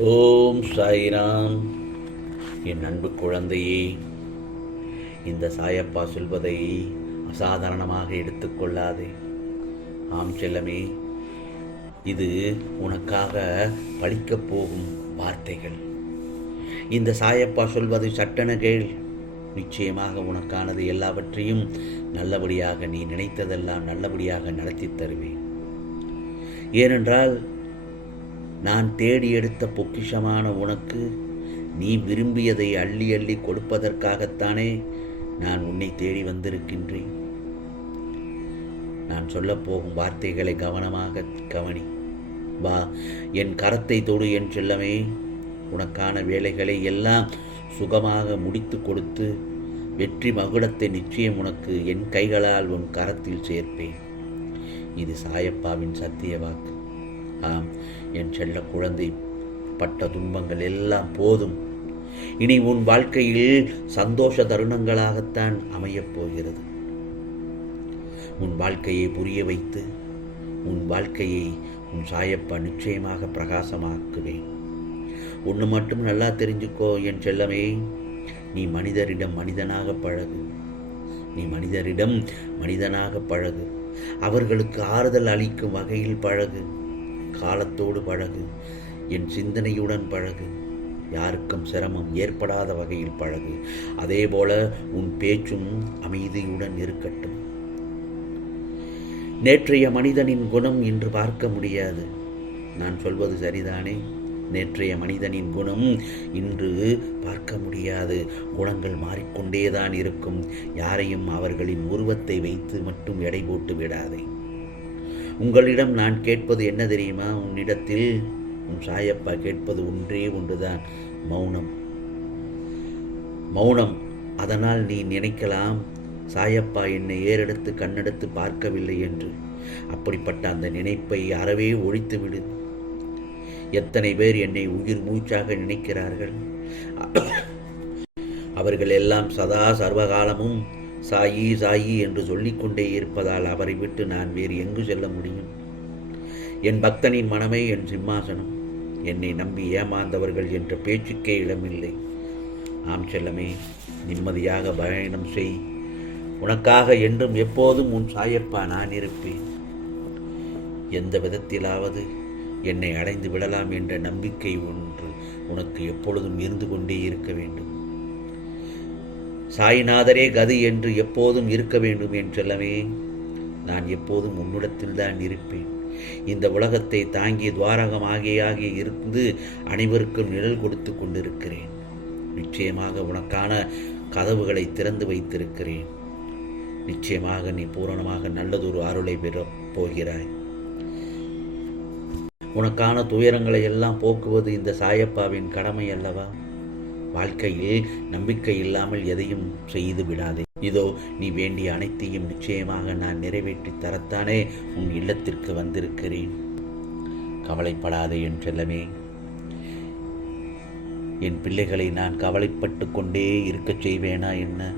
ஓம் சாய்ராம். என் அன்பு குழந்தையே, இந்த சாயப்பா சொல்வதை அசாதாரணமாக எடுத்துக்கொள்ளாதே. ஆம் செல்லமே, இது உனக்காக பலிக்கப் போகும் வார்த்தைகள். இந்த சாயப்பா சொல்வதை சட்டென கேள். நிச்சயமாக உனக்கானது எல்லாவற்றையும் நல்லபடியாக, நீ நினைத்ததெல்லாம் நல்லபடியாக நடத்தி தருவேன். ஏனென்றால் நான் தேடி எடுத்த பொக்கிஷமான உனக்கு நீ விரும்பியதை அள்ளி அள்ளி கொடுப்பதற்காகத்தானே நான் உன்னை தேடி வந்திருக்கின்றேன். நான் சொல்லப்போகும் வார்த்தைகளை கவனமாக கவனி. வா, என் கரத்தை தொடு என் செல்லமே. உனக்கான வேலைகளை எல்லாம் சுகமாக முடித்து கொடுத்து வெற்றி மகுடத்தை நிச்சயம் உனக்கு என் கைகளால் உன் கரத்தில் சேர்ப்பேன். இது சாயப்பாவின் சத்திய வாக்கு. ஆம் என் செல்ல குழந்தை, பட்ட துன்பங்கள் எல்லாம் போதும். இனி உன் வாழ்க்கையில் சந்தோஷ தருணங்களாகத்தான் அமையப் போகிறது. உன் வாழ்க்கையை புரிய வைத்து உன் வாழ்க்கையை உன் சாயப்பா நிச்சயமாக பிரகாசமாக்குவேன். ஒன்று மட்டும் நல்லா தெரிஞ்சுக்கோ என் செல்லமே, நீ மனிதரிடம் மனிதனாக பழகு. நீ மனிதரிடம் மனிதனாக பழகு. அவர்களுக்கு ஆறுதல் அளிக்கும் வகையில் பழகு. காலத்தோடு பழகு. என் சிந்தனையுடன் பழகு. யாருக்கும் சிரமம் ஏற்படாத வகையில் பழகு. அதேபோல உன் பேச்சும் அமைதியுடன் இருக்கட்டும். நேற்றைய மனிதனின் குணம் இன்று பார்க்க முடியாது. நான் சொல்வது சரிதானே? நேற்றைய மனிதனின் குணம் இன்று பார்க்க முடியாது. குணங்கள் மாறிக்கொண்டேதான் இருக்கும். யாரையும் அவர்களின் உருவத்தை வைத்து மட்டும் எடை போட்டு விடாதே. உங்களிடம் நான் கேட்பது என்ன தெரியுமா? உன்னிடத்தில் உன் சாயப்பா கேட்பது ஒன்றே ஒன்றுதான், மௌனம். மௌனம். அதனால் நீ நினைக்கலாம், சாயப்பா என்னை ஏறெடுத்து கண்ணெடுத்து பார்க்கவில்லை என்று. அப்படிப்பட்ட அந்த நினைப்பை அறவே ஒழித்துவிடு. எத்தனை பேர் என்னை உயிர் மூச்சாக நினைக்கிறார்கள். அவர்கள் எல்லாம் சதா சர்வகாலமும் சாயி சாயி என்று சொல்லிக்கொண்டே இருப்பதால் அவரை விட்டு நான் வேறு எங்கு செல்ல முடியும்? என் பக்தனின் மனமே என் சிம்மாசனம். என்னை நம்பி ஏமாந்தவர்கள் என்ற பேச்சுக்கே இடமில்லை. ஆம் செல்லமே, நிம்மதியாக பயணம் செய். உனக்காக என்றும் எப்போதும் உன் சாயப்பா நான் இருப்பேன். எந்த விதத்திலாவது என்னை அடைந்து விடலாம் என்ற நம்பிக்கை ஒன்று உனக்கு எப்பொழுதும் இருந்து கொண்டே இருக்க வேண்டும். சாய்நாதரே கதி என்று எப்போதும் இருக்க வேண்டும் என் செல்லமே. நான் எப்போதும் உன்னிடத்தில்தான் இருப்பேன். இந்த உலகத்தை தாங்கி துவாரகமாகியாகி இருந்து அனைவருக்கும் நிழல் கொடுத்து கொண்டிருக்கிறேன். நிச்சயமாக உனக்கான கதவுகளை திறந்து வைத்திருக்கிறேன். நிச்சயமாக நீ பூரணமாக நல்லதொரு அருளை பெறப் போகிறாய். உனக்கான துயரங்களை எல்லாம் போக்குவது இந்த சாயப்பாவின் கடமை அல்லவா? வாழ்க்கையில் நம்பிக்கை இல்லாமல் எதையும் செய்து விடாதே. இதோ நீ வேண்டிய அனைத்தையும் நிச்சயமாக நான் நிறைவேற்றி தரத்தானே உன் இல்லத்திற்கு வந்திருக்கிறேன். கவலைப்படாதே என் செல்லமே. என் பிள்ளைகளை நான் கவலைப்பட்டு கொண்டே இருக்கச் செய்வேனா என்ன?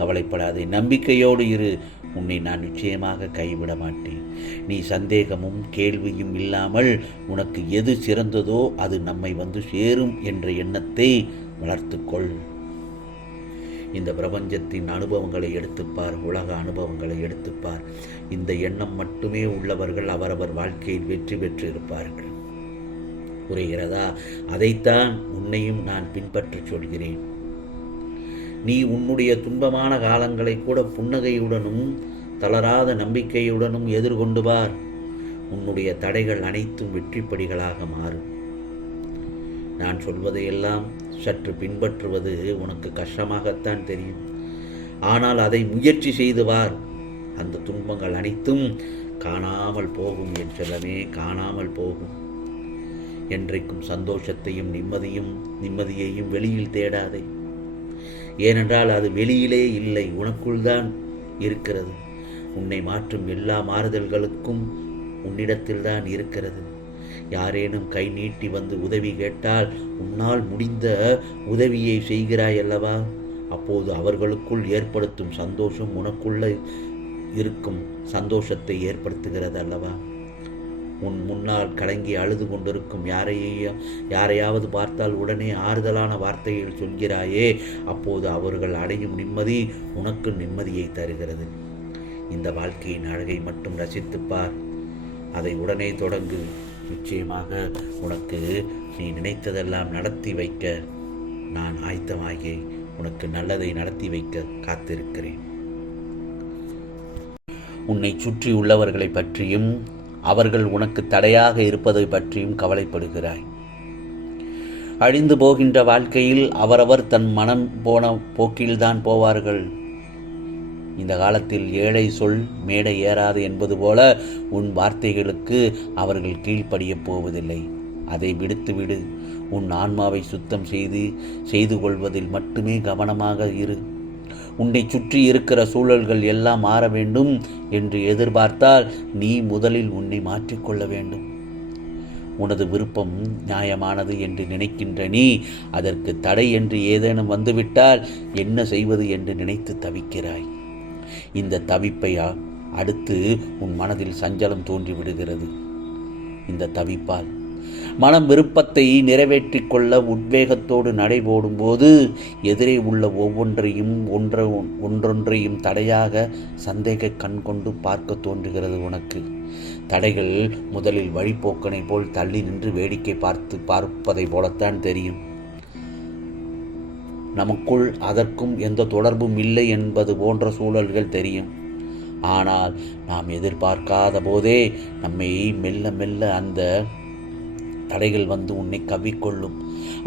கவலைப்படாதே, நம்பிக்கையோடு இரு. உன்னை நான் நிச்சயமாக கைவிட மாட்டேன். நீ சந்தேகமும் கேள்வியும் இல்லாமல் உனக்கு எது சிறந்ததோ அது நம்மை வந்து சேரும் என்ற எண்ணத்தை வளர்த்துக்கொள். இந்த பிரபஞ்சத்தின் அனுபவங்களை எடுத்துப்பார், உலக அனுபவங்களை எடுத்துப்பார். இந்த எண்ணம் மட்டுமே உள்ளவர்கள் அவரவர் வாழ்க்கையில் வெற்றி பெற்று இருப்பார்கள். புரிகிறதா? அதைத்தான் உன்னையும் நான் பின்பற்றச் சொல்கிறேன். நீ உன்னுடைய துன்பமான காலங்களை கூட புன்னகையுடனும் தளராத நம்பிக்கையுடனும் எதிர்கொண்டு பார். உன்னுடைய தடைகள் அனைத்தும் வெற்றிப்படிகளாக மாறும். நான் சொல்வதையெல்லாம் சற்று பின்பற்றுவது உனக்கு கஷ்டமாகத்தான் தெரியும். ஆனால் அதை முயற்சி செய்து வார். அந்த துன்பங்கள் அனைத்தும் காணாமல் போகும் என் செல்லமே, காணாமல் போகும். என்றைக்கும் சந்தோஷத்தையும் நிம்மதியையும் வெளியில் தேடாதே. ஏனென்றால் அது வெளியிலே இல்லை, உனக்குள் தான் இருக்கிறது. உன்னை மாற்றும் எல்லா மாறுதல்களுக்கும் உன்னிடத்தில்தான் இருக்கிறது. யாரேனும் கை நீட்டி வந்து உதவி கேட்டால் உன்னால் முடிந்த உதவியை செய்கிறாய் அல்லவா? அப்போது அவர்களுக்குள் ஏற்படுத்தும் சந்தோஷம் உனக்குள்ள இருக்கும் சந்தோஷத்தை ஏற்படுத்துகிறது அல்லவா? உன் முன்னால் கலங்கி அழுது கொண்டிருக்கும் யாரையாவது பார்த்தால் உடனே ஆறுதலான வார்த்தைகள் சொல்கிறாயே, அப்போது அவர்கள் அடையும் நிம்மதி உனக்கு நிம்மதியை தருகிறது. இந்த வாழ்க்கையின் அழகை மட்டும் ரசித்துப்பார், அதை உடனே தொடங்கு. நிச்சயமாக உனக்கு நீ நினைத்ததெல்லாம் நடத்தி வைக்க நான் ஆயத்தமாகி உனக்கு நல்லதை நடத்தி வைக்க காத்திருக்கிறேன். உன்னை சுற்றி உள்ளவர்களை பற்றியும் அவர்கள் உனக்கு தடையாக இருப்பதை பற்றியும் கவலைப்படுகிறாய். அழிந்து போகின்ற வாழ்க்கையில் அவரவர் தன் மனம் போன போக்கில்தான் போவார்கள். இந்த காலத்தில் ஏழை சொல் மேடை ஏறாது என்பது போல உன் வார்த்தைகளுக்கு அவர்கள் கீழ்ப்படியப் போவதில்லை. அதை விடுத்துவிடு. உன் ஆன்மாவை சுத்தம் செய்து கொள்வதில் மட்டுமே கவனமாக இரு. உன்னை சுற்றி இருக்கிற சூழல்கள் எல்லாம் மாற வேண்டும் என்று எதிர்பார்த்தால் நீ முதலில் உன்னை மாற்றிக்கொள்ள வேண்டும். உனது விருப்பம் நியாயமானது என்று நினைக்கின்ற நீ அதற்கு தடை என்று ஏதேனும் வந்துவிட்டால் என்ன செய்வது என்று நினைத்து தவிக்கிறாய். இந்த தவிப்பை அடுத்து உன் மனதில் சஞ்சலம் தோன்றிவிடுகிறது. இந்த தவிப்பால் மனம் விருப்பத்தை நிறைவேற்றிக் கொள்ள உத்வேகத்தோடு நடைபோடும் போது எதிரே உள்ள ஒன்றொன்றையும் தடையாக சந்தேக கண் கொண்டு பார்க்க தோன்றுகிறது உனக்கு. தடைகள் முதலில் வழிபோக்கனை போல் தள்ளி நின்று வேடிக்கை பார்ப்பதை போலத்தான் தெரியும். நமக்குள் அதற்கும் எந்த தொடர்பும் இல்லை என்பது போன்ற சூழல்கள் தெரியும். ஆனால் நாம் எதிர்பார்க்காத போதே நம்மை மெல்ல மெல்ல அந்த தடைகள் வந்து உன்னை கவ்விக்கொள்ளும்.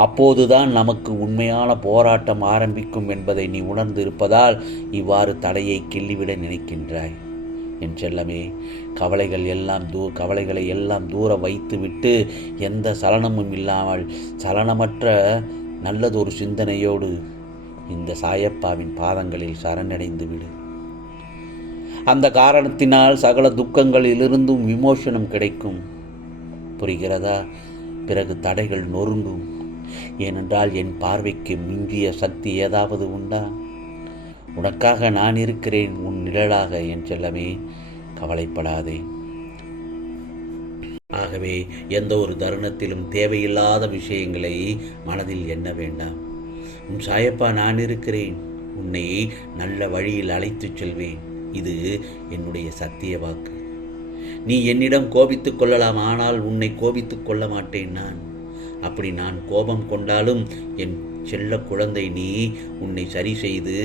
அப்போதுதான் நமக்கு உண்மையான போராட்டம் ஆரம்பிக்கும் என்பதை நீ உணர்ந்து இருப்பதால் இவ்வாறு தடையை கிள்ளிவிட நினைக்கின்றாய். என் செல்லமே, கவலைகளை எல்லாம் தூர வைத்துவிட்டு எந்த சலனமும் இல்லாமல் சலனமற்ற நல்லதொரு சிந்தனையோடு இந்த சாயப்பாவின் பாதங்களில் சரணடைந்து விடு. அந்த காரணத்தினால் சகல துக்கங்களிலிருந்தும் விமோசனம் கிடைக்கும். புரிகிறதா? பிறகு தடைகள் நொறுங்கும். ஏனென்றால் என் பார்வைக்கு மிஞ்சிய சக்தி ஏதாவது உண்டா? உனக்காக நான் இருக்கிறேன், உன் நிழலாக. என் செல்லமே, கவலைப்படாதே. ஆகவே எந்த ஒரு தருணத்திலும் தேவையில்லாத விஷயங்களை மனதில் எண்ண வேண்டாம். உன் சாயப்பா நான் இருக்கிறேன், உன்னை நல்ல வழியில் அழைத்துச் செல்வேன். இது என்னுடைய சத்திய வாக்கு. நீ என்னிடம் கோபித்துக் கொள்ளலாம், ஆனால் உன்னை கோபித்துக் கொள்ள மாட்டேன் நான். அப்படி நான் கோபம் கொண்டாலும் என் செல்ல குழந்தை நீ உன்னை சரி செய்து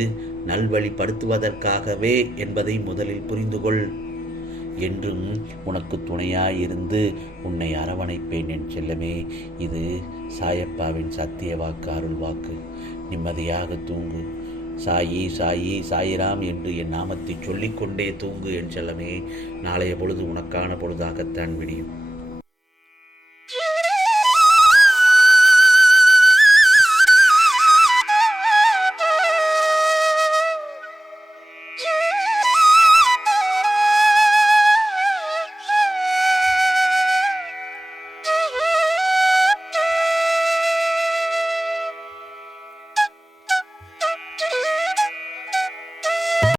நல்வழிப்படுத்துவதற்காகவே என்பதை முதலில் புரிந்து கொள். என்றும் உனக்கு துணையாயிருந்து உன்னை அரவணைப்பேன் என் செல்லமே. இது சாயப்பாவின் சத்திய வாக்கு, அருள் வாக்கு. நிம்மதியாக தூங்கு. சாயி சாயி சாயிராம் என்று என் நாமத்தை சொல்லிக்கொண்டே தூங்கு என் செல்லமே. நாளைய பொழுது உனக்கான பொழுதாகத்தான் விடியும்.